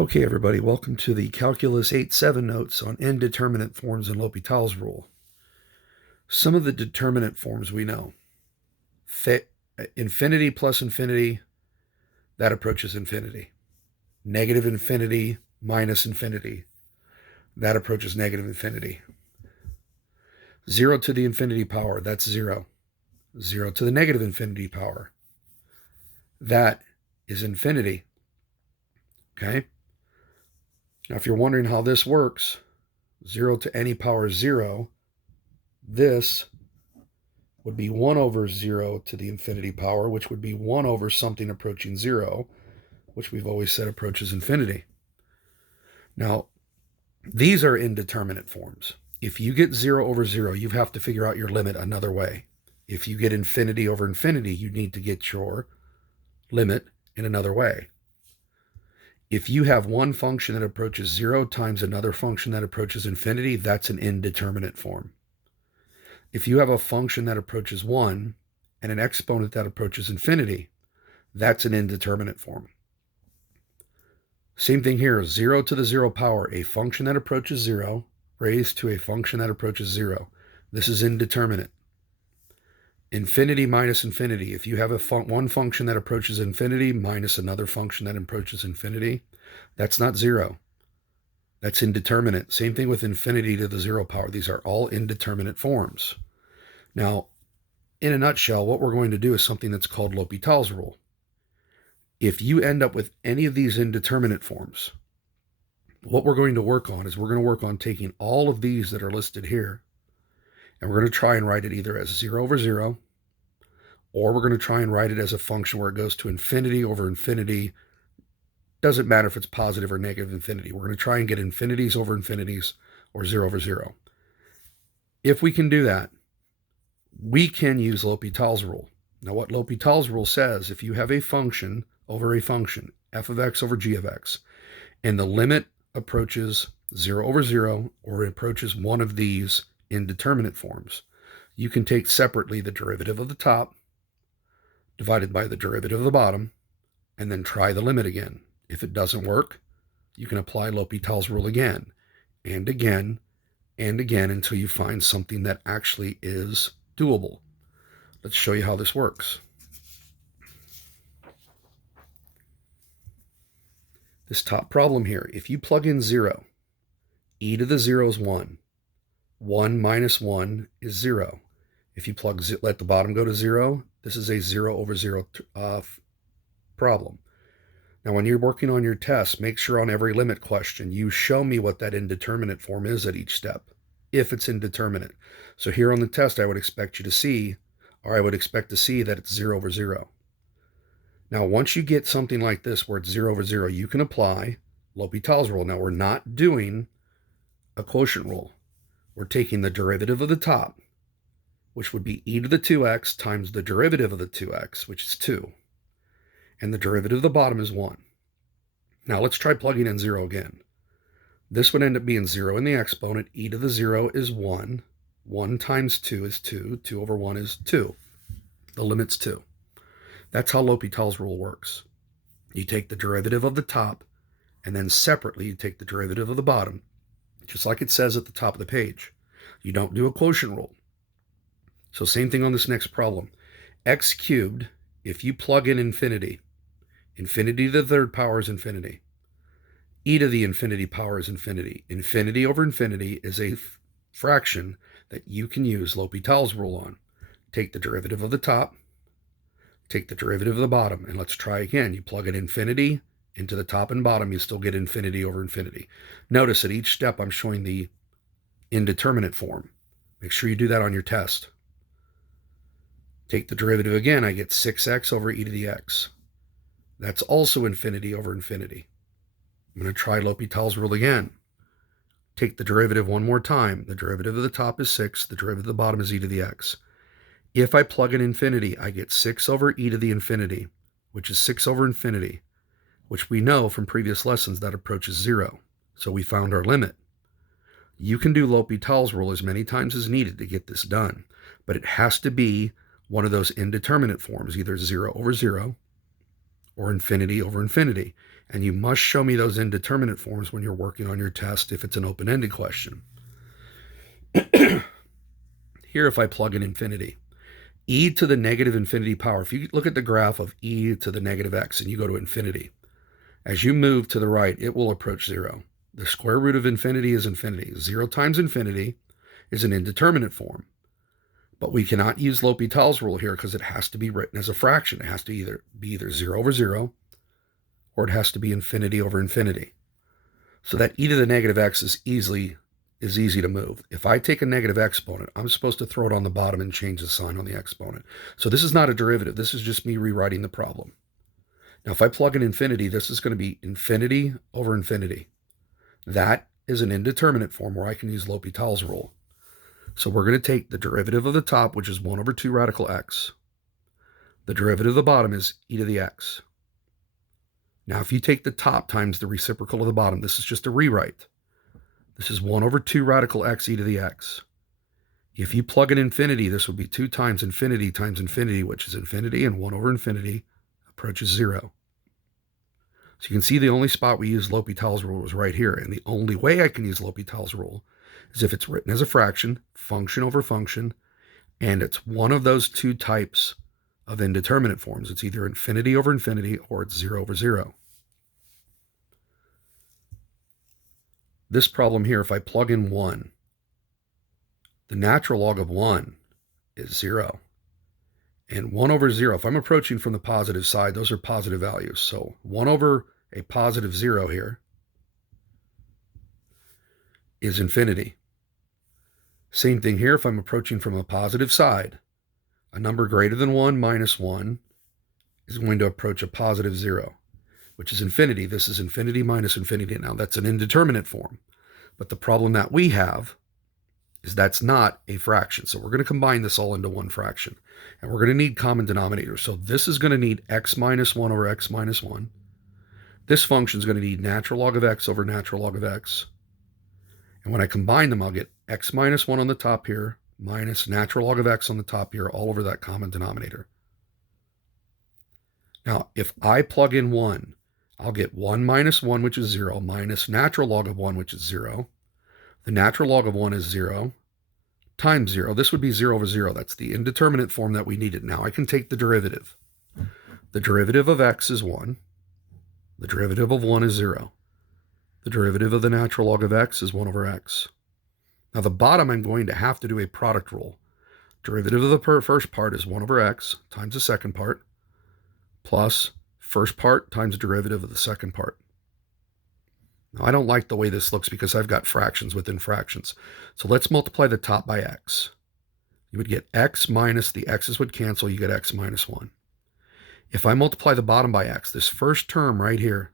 Okay, everybody, welcome to the Calculus 8-7 notes on indeterminate forms and L'Hopital's rule. Some of the determinate forms we know. Infinity plus infinity, that approaches infinity. Negative infinity minus infinity, that approaches negative infinity. 0 to the infinity power, that's 0. 0 to the negative infinity power, that is infinity. Okay? Now, if you're wondering how this works, 0 to any power 0, this would be 1 over 0 to the infinity power, which would be 1 over something approaching 0, which we've always said approaches infinity. Now, these are indeterminate forms. If you get 0 over 0, you have to figure out your limit another way. If you get infinity over infinity, you need to get your limit in another way. If you have one function that approaches 0 times another function that approaches infinity, that's an indeterminate form. If you have a function that approaches 1 and an exponent that approaches infinity, that's an indeterminate form. Same thing here, 0 to the 0 power, a function that approaches 0 raised to a function that approaches 0. This is indeterminate. Infinity minus infinity, if you have one function that approaches infinity minus another function that approaches infinity, that's not 0. That's indeterminate. Same thing with infinity to the 0 power. These are all indeterminate forms. Now, in a nutshell, what we're going to do is something that's called L'Hopital's rule. If you end up with any of these indeterminate forms, what we're going to work on is we're going to work on taking all of these that are listed here, and we're going to try and write it either as 0 over 0, or we're going to try and write it as a function where it goes to infinity over infinity. Doesn't matter if it's positive or negative infinity. We're going to try and get infinities over infinities or 0 over 0. If we can do that, we can use L'Hopital's rule. Now, what L'Hopital's rule says, if you have a function over a function, f of x over g of x, and the limit approaches 0 over 0, or it approaches one of these indeterminate forms, you can take separately the derivative of the top divided by the derivative of the bottom, and then try the limit again. If it doesn't work, you can apply L'Hopital's rule again, and again, and again, until you find something that actually is doable. Let's show you how this works. This top problem here, if you plug in 0, e to the 0 is 1. 1 minus 1 is 0. If you let the bottom go to 0, this is a 0 over 0 problem. Now, when you're working on your test, make sure on every limit question, you show me what that indeterminate form is at each step, if it's indeterminate. So here on the test, I would expect you to see, or I would expect to see that it's 0 over 0. Now, once you get something like this where it's 0 over 0, you can apply L'Hopital's rule. Now, we're not doing a quotient rule. We're taking the derivative of the top, which would be e to the 2x times the derivative of the 2x, which is 2. And the derivative of the bottom is 1. Now, let's try plugging in 0 again. This would end up being 0 in the exponent. E to the 0 is 1. 1 times 2 is 2. 2 over 1 is 2. The limit's 2. That's how L'Hopital's rule works. You take the derivative of the top, and then separately you take the derivative of the bottom, just like it says at the top of the page. You don't do a quotient rule. So same thing on this next problem. X cubed, if you plug in infinity, infinity to the third power is infinity. E to the infinity power is infinity. Infinity over infinity is a fraction that you can use L'Hopital's rule on. Take the derivative of the top, take the derivative of the bottom, and let's try again. You plug in infinity into the top and bottom, you still get infinity over infinity. Notice at each step I'm showing the indeterminate form. Make sure you do that on your test. Take the derivative again, I get 6x over e to the x. That's also infinity over infinity. I'm going to try L'Hopital's rule again. Take the derivative one more time. The derivative of the top is 6. The derivative of the bottom is e to the x. If I plug in infinity, I get 6 over e to the infinity, which is 6 over infinity, which we know from previous lessons that approaches 0. So we found our limit. You can do L'Hopital's rule as many times as needed to get this done, but it has to be one of those indeterminate forms, either 0 over 0, or infinity over infinity. And you must show me those indeterminate forms when you're working on your test if it's an open-ended question. Here, if I plug in infinity, e to the negative infinity power, if you look at the graph of e to the negative x and you go to infinity, as you move to the right, it will approach 0. The square root of infinity is infinity. 0 times infinity is an indeterminate form. But we cannot use L'Hopital's rule here because it has to be written as a fraction. It has to be either 0 over 0 or it has to be infinity over infinity. So that e to the negative x is easy to move. If I take a negative exponent, I'm supposed to throw it on the bottom and change the sign on the exponent. So this is not a derivative. This is just me rewriting the problem. Now, if I plug in infinity, this is going to be infinity over infinity. That is an indeterminate form where I can use L'Hopital's rule. So we're going to take the derivative of the top, which is 1 over 2 radical x. The derivative of the bottom is e to the x. Now, if you take the top times the reciprocal of the bottom, this is just a rewrite. This is 1 over 2 radical x e to the x. If you plug in infinity, this would be 2 times infinity, which is infinity, and 1 over infinity approaches 0. So you can see the only spot we use L'Hopital's rule was right here. And the only way I can use L'Hopital's rule is if it's written as a fraction, function over function, and it's one of those two types of indeterminate forms. It's either infinity over infinity or it's 0 over 0. This problem here, if I plug in 1, the natural log of 1 is 0. And 1 over 0, if I'm approaching from the positive side, those are positive values. So 1 over a positive 0 here is infinity. Same thing here, if I'm approaching from a positive side, a number greater than 1 minus 1 is going to approach a positive 0, which is infinity. This is infinity minus infinity. Now, that's an indeterminate form. But the problem that we have is that's not a fraction. So we're going to combine this all into one fraction. And we're going to need common denominators. So this is going to need x minus 1 over x minus 1. This function is going to need natural log of x over natural log of x. And when I combine them, I'll get x minus 1 on the top here minus natural log of x on the top here all over that common denominator. Now, if I plug in 1, I'll get 1 minus 1, which is 0, minus natural log of 1, which is 0. The natural log of 1 is 0 times 0. This would be 0 over 0. That's the indeterminate form that we needed. Now I can take the derivative. The derivative of x is 1. The derivative of 1 is 0. The derivative of the natural log of x is 1 over x. Now the bottom, I'm going to have to do a product rule. Derivative of the first part is 1 over x times the second part plus first part times the derivative of the second part. Now, I don't like the way this looks because I've got fractions within fractions. So let's multiply the top by x. You would get x minus, the x's would cancel, you get x minus 1. If I multiply the bottom by x, this first term right here,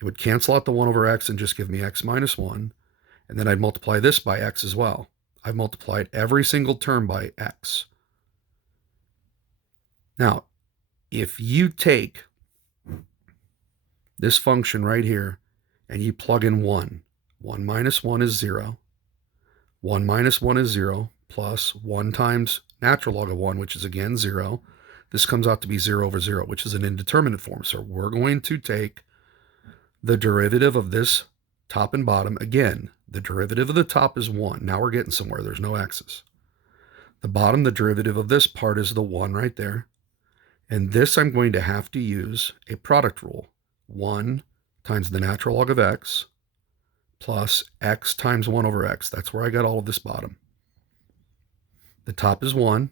it would cancel out the 1 over x and just give me x minus 1. And then I'd multiply this by x as well. I've multiplied every single term by x. Now, if you take this function right here and you plug in 1, 1 minus 1 is 0. 1 minus 1 is 0 plus 1 times natural log of 1, which is again 0. This comes out to be 0 over 0, which is an indeterminate form. So we're going to take the derivative of this top and bottom. Again, the derivative of the top is 1. Now we're getting somewhere. There's no x's. The bottom, the derivative of this part is the 1 right there. And this I'm going to have to use a product rule. 1 times the natural log of x plus x times 1 over x. That's where I got all of this bottom. The top is 1.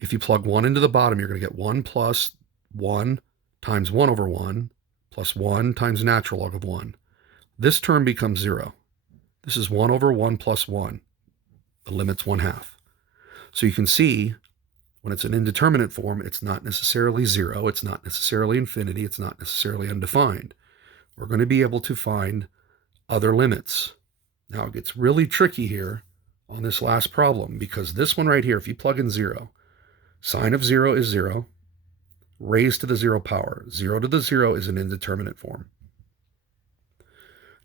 If you plug 1 into the bottom, you're going to get 1 plus 1 times 1 over 1 plus 1 times natural log of 1. This term becomes 0. This is 1 over 1 plus 1. The limit's 1/2. So you can see when it's an indeterminate form, it's not necessarily 0. It's not necessarily infinity. It's not necessarily undefined. We're going to be able to find other limits. Now it gets really tricky here on this last problem because this one right here, if you plug in 0, sine of 0 is 0, raised to the 0 power. 0 to the 0 is an indeterminate form.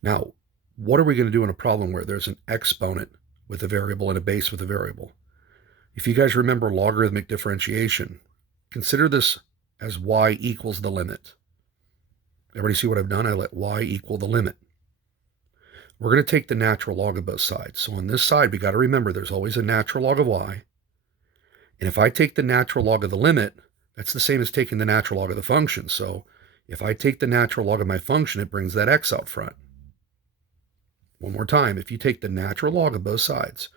Now, what are we going to do in a problem where there's an exponent with a variable and a base with a variable? If you guys remember logarithmic differentiation, consider this as y equals the limit. Everybody see what I've done? I let y equal the limit. We're going to take the natural log of both sides. So on this side, we got to remember there's always a natural log of y. And if I take the natural log of the limit, that's the same as taking the natural log of the function. So if I take the natural log of my function, it brings that x out front. One more time, if you take the natural log of both sides,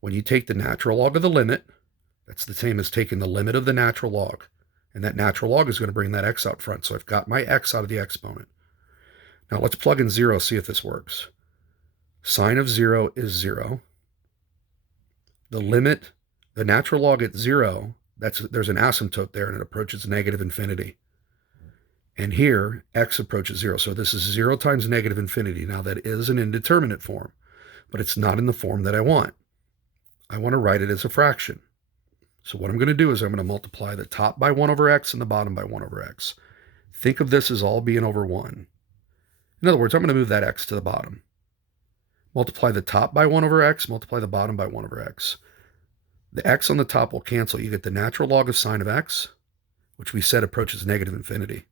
when you take the natural log of the limit, that's the same as taking the limit of the natural log. And that natural log is going to bring that x out front. So I've got my x out of the exponent. Now let's plug in 0, see if this works. Sine of 0 is 0. The limit, the natural log at 0, there's an asymptote there, and it approaches negative infinity. And here, x approaches 0. So this is 0 times negative infinity. Now that is an indeterminate form, but it's not in the form that I want. I want to write it as a fraction. So what I'm going to do is I'm going to multiply the top by 1 over x and the bottom by 1 over x. Think of this as all being over 1. In other words, I'm going to move that x to the bottom. Multiply the top by 1 over x, multiply the bottom by 1 over x. The x on the top will cancel. You get the natural log of sine of x, which we said approaches negative infinity.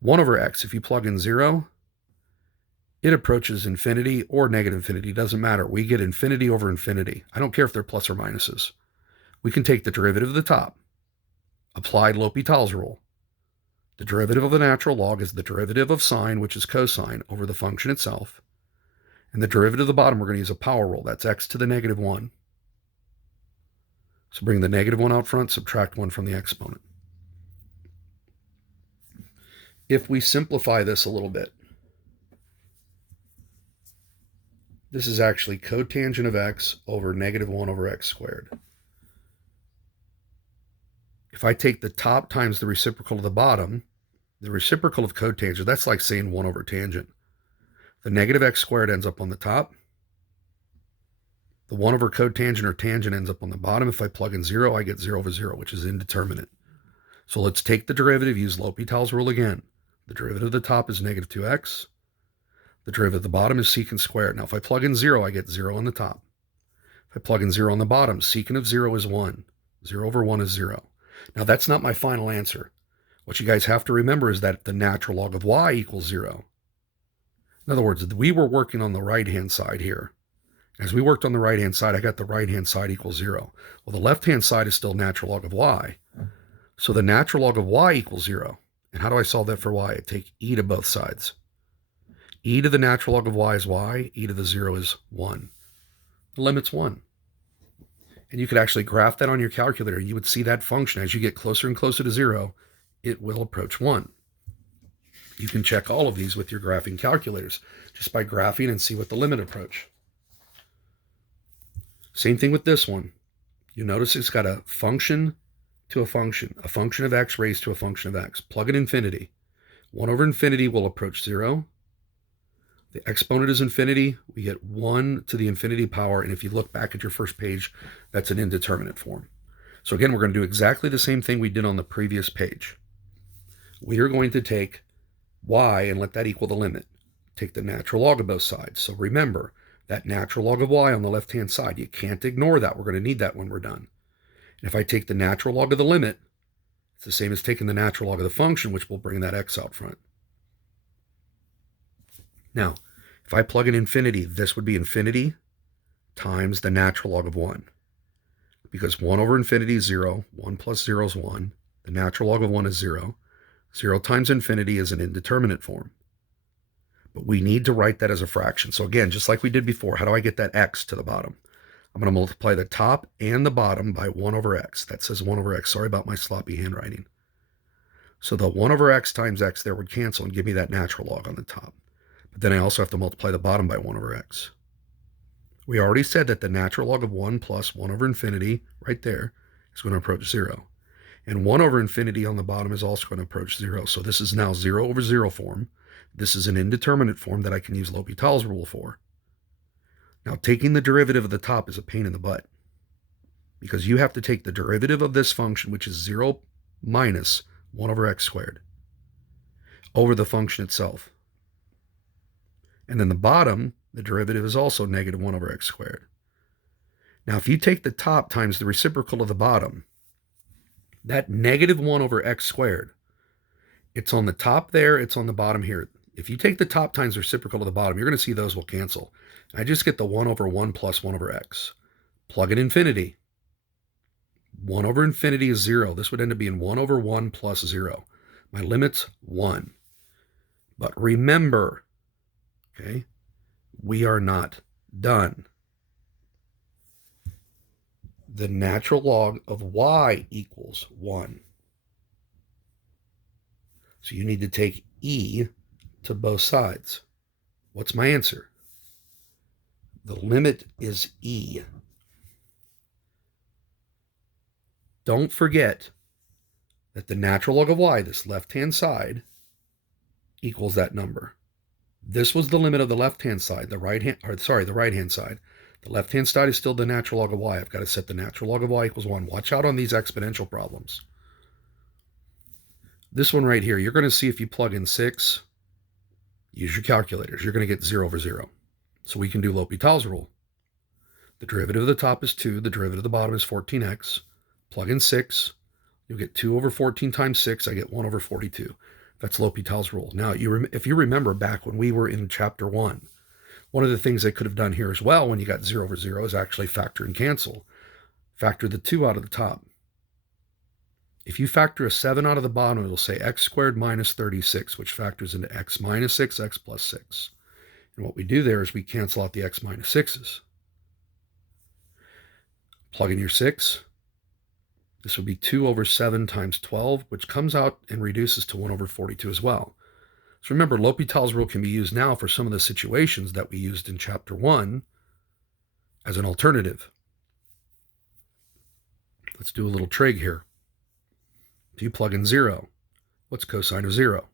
1 over x, if you plug in 0, it approaches infinity or negative infinity. It doesn't matter. We get infinity over infinity. I don't care if they're plus or minuses. We can take the derivative of the top, apply L'Hopital's rule. The derivative of the natural log is the derivative of sine, which is cosine, over the function itself. And the derivative of the bottom, we're going to use a power rule. That's x to the negative 1. So bring the negative 1 out front, subtract 1 from the exponent. If we simplify this a little bit, this is actually cotangent of x over negative 1 over x squared. If I take the top times the reciprocal of the bottom, the reciprocal of cotangent, that's like saying 1 over tangent. The negative x squared ends up on the top. The 1 over cotangent or tangent ends up on the bottom. If I plug in 0, I get 0 over 0, which is indeterminate. So let's take the derivative, use L'Hopital's rule again. The derivative of the top is negative 2x. The derivative of the bottom is secant squared. Now, if I plug in 0, I get 0 on the top. If I plug in 0 on the bottom, secant of 0 is 1. 0 over 1 is 0. Now, that's not my final answer. What you guys have to remember is that the natural log of y equals 0. In other words, we were working on the right-hand side here. As we worked on the right-hand side, I got the right-hand side equals 0. Well, the left-hand side is still natural log of y. So the natural log of y equals 0. And how do I solve that for y? I take e to both sides. E to the natural log of y is y. E to the 0 is 1. The limit's 1. And you could actually graph that on your calculator. You would see that function. As you get closer and closer to 0, it will approach 1. You can check all of these with your graphing calculators just by graphing and see what the limit approach. Same thing with this one. You notice it's got a function to a function of x raised to a function of x. Plug in infinity. 1 over infinity will approach 0. The exponent is infinity. We get 1 to the infinity power. And if you look back at your first page, that's an indeterminate form. So again, we're going to do exactly the same thing we did on the previous page. We are going to take y and let that equal the limit. Take the natural log of both sides. So remember, that natural log of y on the left-hand side, you can't ignore that. We're going to need that when we're done. And if I take the natural log of the limit, it's the same as taking the natural log of the function, which will bring that x out front. Now, if I plug in infinity, this would be infinity times the natural log of 1. Because 1 over infinity is 0. 1 plus 0 is 1. The natural log of 1 is 0. 0 times infinity is an indeterminate form. But we need to write that as a fraction. So again, just like we did before, how do I get that x to the bottom? I'm going to multiply the top and the bottom by 1 over x. That says 1 over x. Sorry about my sloppy handwriting. So the 1 over x times x there would cancel and give me that natural log on the top. But then I also have to multiply the bottom by 1 over x. We already said that the natural log of 1 plus 1 over infinity right there is going to approach 0. And 1 over infinity on the bottom is also going to approach 0. So this is now 0 over 0 form. This is an indeterminate form that I can use L'Hopital's rule for. Now, taking the derivative of the top is a pain in the butt because you have to take the derivative of this function, which is 0 minus 1 over x squared, over the function itself. And then the bottom, the derivative is also negative 1 over x squared. Now, if you take the top times the reciprocal of the bottom, That negative 1 over x squared, it's on the top there, it's on the bottom here. If you take the top times reciprocal to the bottom, you're going to see those will cancel. I just get the 1 over 1 plus 1 over x. Plug in infinity. 1 over infinity is 0. This would end up being 1 over 1 plus 0. My limit's 1. But remember, okay, we are not done. The natural log of y equals 1. So you need to take e to both sides. What's my answer? The limit is e. Don't forget that the natural log of y, this left-hand side, equals that number. This was the limit of the left-hand side, the right-hand side. The left-hand side is still the natural log of y. I've got to set the natural log of y equals 1. Watch out on these exponential problems. This one right here, you're going to see if you plug in 6, use your calculators, you're going to get 0 over 0. So we can do L'Hopital's rule. The derivative of the top is 2, the derivative of the bottom is 14x. Plug in 6, you'll get 2 over 14 times 6, I get 1 over 42. That's L'Hopital's rule. Now, if you remember back when we were in chapter 1, one of the things they could have done here as well when you got 0 over 0 is actually factor and cancel. Factor the 2 out of the top. If you factor a 7 out of the bottom, it'll say x squared minus 36, which factors into x minus 6, x plus 6. And what we do there is we cancel out the x minus 6's. Plug in your 6. This would be 2 over 7 times 12, which comes out and reduces to 1 over 42 as well. So remember, L'Hopital's rule can be used now for some of the situations that we used in chapter 1 as an alternative. Let's do a little trig here. If you plug in 0, what's cosine of 0?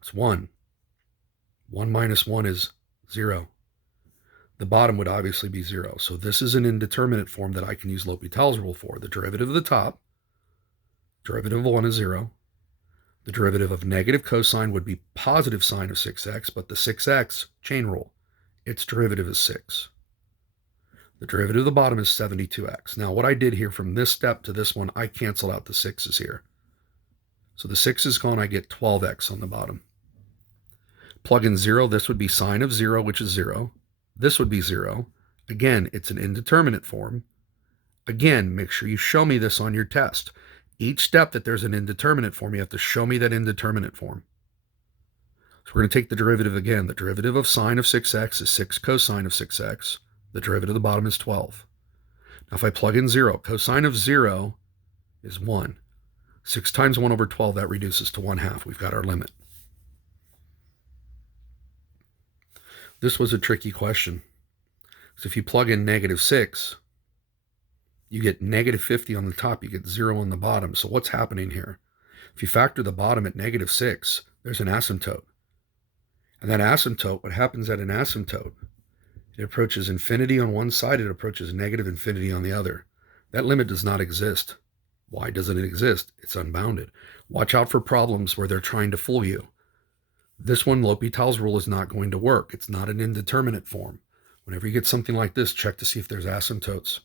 It's 1. 1 minus 1 is 0. The bottom would obviously be 0. So this is an indeterminate form that I can use L'Hopital's rule for. The derivative of the top, derivative of 1 is 0. The derivative of negative cosine would be positive sine of 6x, but the 6x, chain rule, its derivative is 6. The derivative of the bottom is 72x. Now, what I did here from this step to this one, I canceled out the 6's here. So the 6 is gone, I get 12x on the bottom. Plug in 0, this would be sine of 0, which is 0. This would be 0. Again, it's an indeterminate form. Again, make sure you show me this on your test. Each step that there's an indeterminate form, you have to show me that indeterminate form. So we're going to take the derivative again. The derivative of sine of 6x is 6 cosine of 6x. The derivative of the bottom is 12. Now if I plug in 0, cosine of 0 is 1. 6 times 1 over 12, that reduces to 1/2. We've got our limit. This was a tricky question. So if you plug in negative 6, you get negative 50 on the top, you get 0 on the bottom. So what's happening here? If you factor the bottom at negative 6, there's an asymptote. And that asymptote, what happens at an asymptote? It approaches infinity on one side, it approaches negative infinity on the other. That limit does not exist. Why doesn't it exist? It's unbounded. Watch out for problems where they're trying to fool you. This one, L'Hopital's rule, is not going to work. It's not an indeterminate form. Whenever you get something like this, check to see if there's asymptotes.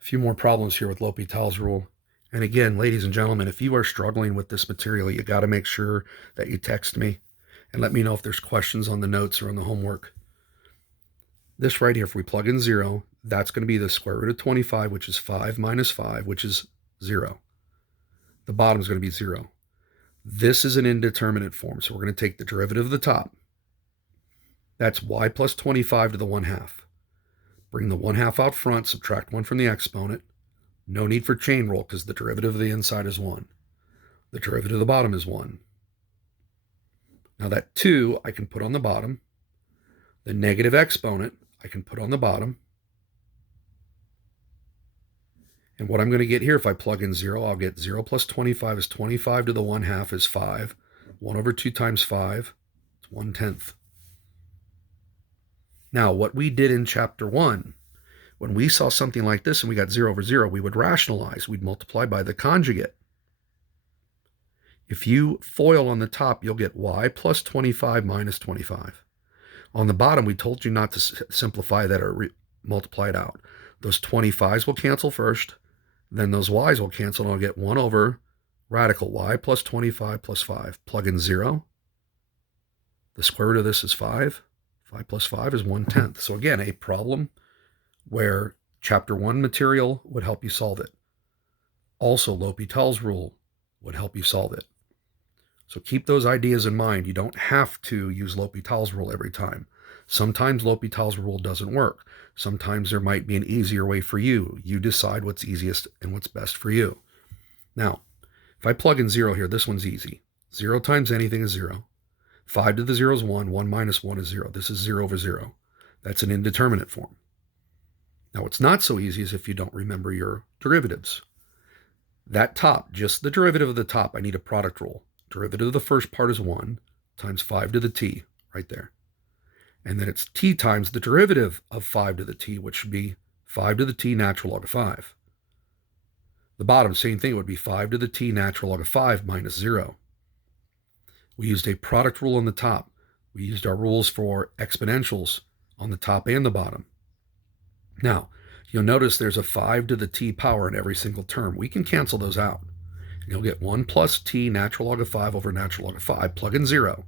A few more problems here with L'Hopital's rule. And again, ladies and gentlemen, if you are struggling with this material, you got to make sure that you text me and let me know if there's questions on the notes or on the homework. This right here, if we plug in 0, that's going to be the square root of 25, which is 5 minus 5, which is 0. The bottom is going to be 0. This is an indeterminate form, so we're going to take the derivative of the top. That's y plus 25 to the 1/2. Bring the 1/2 out front, subtract 1 from the exponent. No need for chain rule because the derivative of the inside is 1. The derivative of the bottom is 1. Now that 2 I can put on the bottom. The negative exponent I can put on the bottom. And what I'm going to get here, if I plug in 0, I'll get 0 plus 25 is 25 to the 1/2 is 5. 1 over 2 times 5, it's 1/10. Now, what we did in chapter 1, when we saw something like this and we got 0 over 0, we would rationalize. We'd multiply by the conjugate. If you FOIL on the top, you'll get y plus 25 minus 25. On the bottom, we told you not to simplify that or multiply it out. Those 25s will cancel first, then those y's will cancel, and I'll get 1 over radical y plus 25 plus 5. Plug in 0. The square root of this is 5. 5 plus 5 is 1/10. So again, a problem where chapter 1 material would help you solve it. Also, L'Hopital's rule would help you solve it. So keep those ideas in mind. You don't have to use L'Hopital's rule every time. Sometimes L'Hopital's rule doesn't work. Sometimes there might be an easier way for you. You decide what's easiest and what's best for you. Now, if I plug in 0 here, this one's easy. 0 times anything is 0. 5 to the 0 is 1. 1 minus 1 is 0. This is 0 over 0. That's an indeterminate form. Now, what's not so easy is if you don't remember your derivatives. That top, just the derivative of the top, I need a product rule. Derivative of the first part is 1 times 5 to the t, right there. And then it's t times the derivative of 5 to the t, which should be 5 to the t natural log of 5. The bottom, same thing, it would be 5 to the t natural log of 5 minus 0. We used a product rule on the top. We used our rules for exponentials on the top and the bottom. Now, you'll notice there's a 5 to the t power in every single term. We can cancel those out. And you'll get 1 plus t natural log of 5 over natural log of 5. Plug in 0.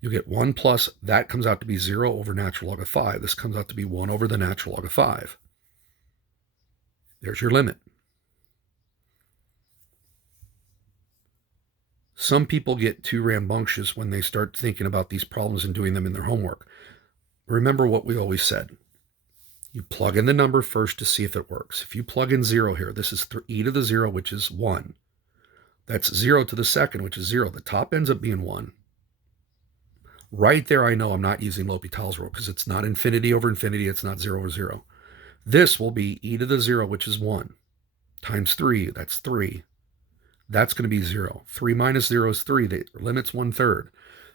You'll get 1 plus, that comes out to be 0 over natural log of 5. This comes out to be 1 over the natural log of 5. There's your limit. Some people get too rambunctious when they start thinking about these problems and doing them in their homework. Remember what we always said. You plug in the number first to see if it works. If you plug in 0 here, this is e to the 0, which is 1. That's 0 to the second, which is 0. The top ends up being 1. Right there, I know I'm not using L'Hopital's rule because it's not infinity over infinity. It's not 0 over 0. This will be e to the 0, which is 1, times 3. That's 3. That's going to be 0. 3 minus 0 is 3. The limit's 1/3.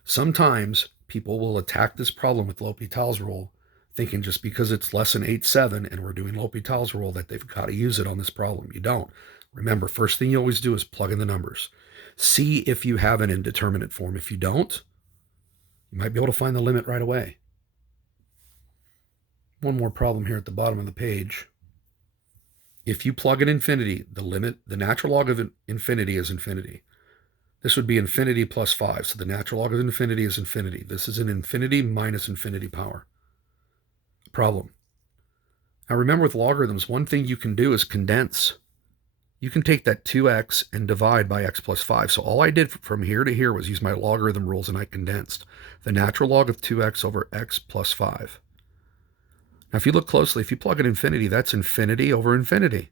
Sometimes people will attack this problem with L'Hopital's rule, thinking just because it's lesson 8-7 and we're doing L'Hopital's rule that they've got to use it on this problem. You don't. Remember, first thing you always do is plug in the numbers. See if you have an indeterminate form. If you don't, you might be able to find the limit right away. One more problem here at the bottom of the page. If you plug in infinity, the limit, the natural log of infinity is infinity. This would be infinity plus 5. So the natural log of infinity is infinity. This is an infinity minus infinity power. Problem. Now remember with logarithms, one thing you can do is condense. You can take that 2x and divide by x plus 5. So all I did from here to here was use my logarithm rules and I condensed the natural log of 2x over x plus 5. Now if you look closely, if you plug in infinity, that's infinity over infinity.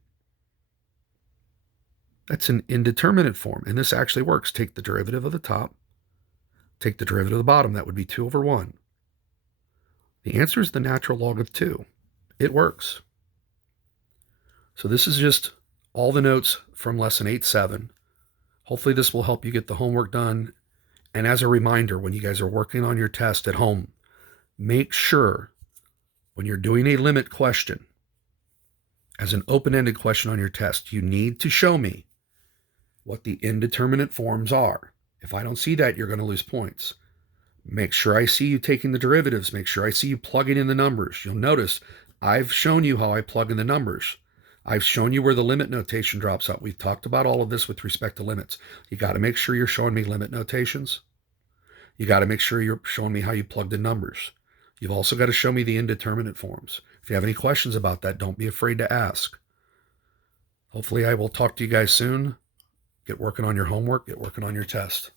That's an indeterminate form, and this actually works. Take the derivative of the top, take the derivative of the bottom, that would be 2 over 1. The answer is the natural log of 2. It works. So this is just all the notes from lesson 8-7. Hopefully this will help you get the homework done. And as a reminder, when you guys are working on your test at home, make sure when you're doing a limit question, as an open-ended question on your test, you need to show me what the indeterminate forms are. If I don't see that, you're going to lose points. Make sure I see you taking the derivatives. Make sure I see you plugging in the numbers. You'll notice I've shown you how I plug in the numbers. I've shown you where the limit notation drops out. We've talked about all of this with respect to limits. You got to make sure you're showing me limit notations. You got to make sure you're showing me how you plugged in numbers. You've also got to show me the indeterminate forms. If you have any questions about that, don't be afraid to ask. Hopefully I will talk to you guys soon. Get working on your homework. Get working on your test.